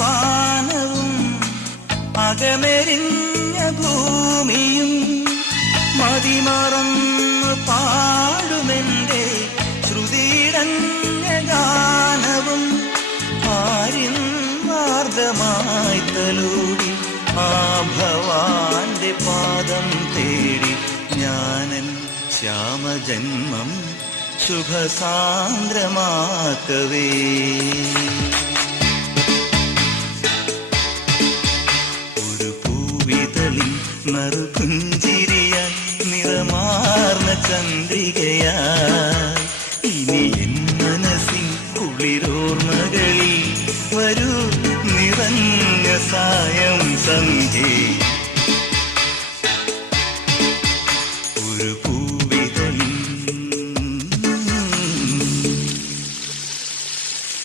വാനവും അകമെരിഞ്ഞ ഭൂമിയും മതിമറന്ന് പാടുമെന്റെ ശ്രുതിയിടഞ്ഞ ഗാനവും ആര്യന്മാർദ്ദമായി തലോടി ആ ഭവാന്റെ പാദം തേടി ഞാനൻ ശ്യാമജന്മം ശുഭസാന്ദ്രമാക്കവേ. ഒരു പൂവിതളിൽ നറുപുഞ്ചിരിയാൽ നിറമാർന്ന ചന്ദ്രികയാൽ ഇനി എൻ മനസ്സിൻ കുളിരോർമകളിൽ വരൂ നിറഞ്ഞ സായം സന്ധ്യേ.